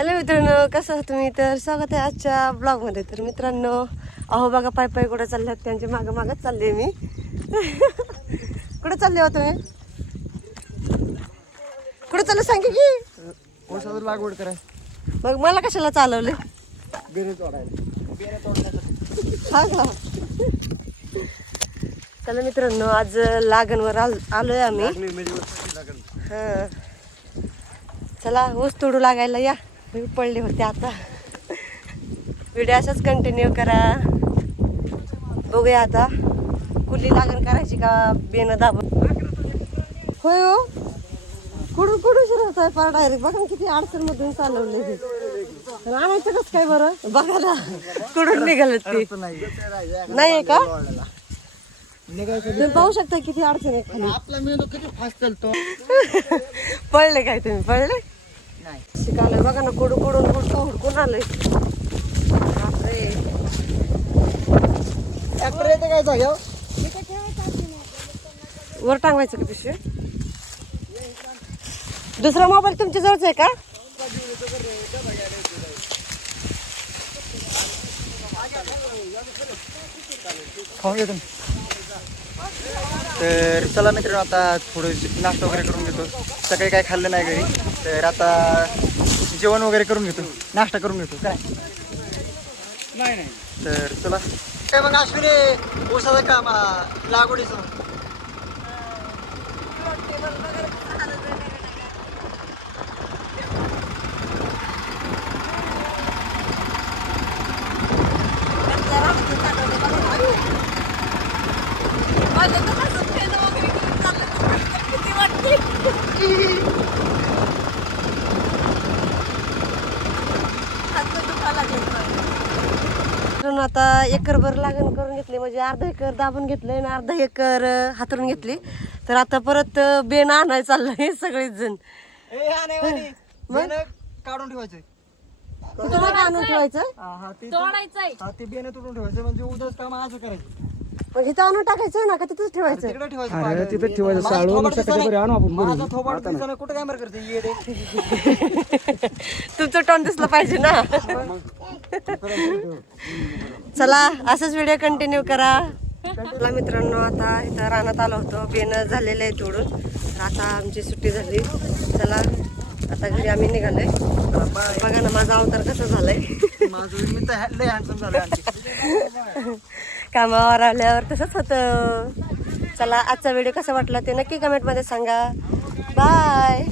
Hello मित्रांनो, कसं आहात तुम्ही? तर स्वागत आहे आजच्या ब्लॉगमध्ये. तर मित्रांनो, अहो बघा पाय पाय कुठं चालले आहेत, त्यांच्या मागं मागच चालले मी. कुठं चालले हो तुम्ही? कुठं चाललं सांगे की? ऊसाची लागवड करा. मग मला कशाला चालवले? बेरे तोडायला. हा का? चला मित्रांनो, आज लागणवर आलोय आम्ही. हा, चला ऊस तोडू लागायला या. मी पडले होते आता. व्हिडिओ असाच कंटिन्यू करा. बघूया आता कुठली लागण करायची का बेनं दाबून. होय हो, कुठून कुठून शिरत आहे पार डायरेक्ट. बघा किती अडचण मधून चालवले. आणायचं कसं काय बरं? बघा ना कुठून निघाल ते. नाही का? तुम्ही पाहू शकता किती अडचण आहे खाली. आपला मेंदू किती फास्ट चालतो. पळले काय तुम्ही? पळले नाही शिकायला. बघा ना कुडून कुडून हुडकून आलंय. बापरे, ट्रॅक्टर येते काय जाग्यावर? वर टांगवायचं का पिशवी? दुसरा मोबाईल तुमच्या जवळच आहे का? खाऊन घेतो. तर चला मित्रांनो, आता थोडं नाश्ता वगैरे करून घेतो. सकाळी काय खाल्लं नाही घरी, तर आता जेवण वगैरे करून घेतो, नाश्ता करून घेतो. काय नाही तर चला. काय मग अश्विनी, ऊसाचं काम लागवडीचं आता एकरभर लागण करून घेतली, म्हणजे अर्धा एकर दाबून घेतलंय आणि अर्धा एकर हातरून घेतली. तर आता परत बेन आणायला चाललंय सगळेच जण. काढून ठेवायचंय. कुठं नका आणून ठेवायचं? ते बेन तोडून ठेवायचं, म्हणजे उद्याच काम आज करायचं. मग इथं आणून टाकायचं ना का तिथंच ठेवायचं? तिकडे ठेवायचं. तिथे ठेवायचं. माझा थोबाड दिसणं कुठं काय करते येडे. तुमचं टोन दिसलं पाहिजे ना. चला असंच व्हिडिओ कंटिन्यू करा. चला मित्रांनो, आता इथं रानात आलो होतो. बेन झालेलं आहे तोडून. तर आता आमची सुट्टी झाली. चला आता घरी आम्ही निघालोय. बघा ना माझा अवतार कसा झालाय. कामावर आल्यावर तसंच होतं. चला आजचा व्हिडिओ कसा वाटला ते नक्की कमेंटमध्ये सांगा. बाय.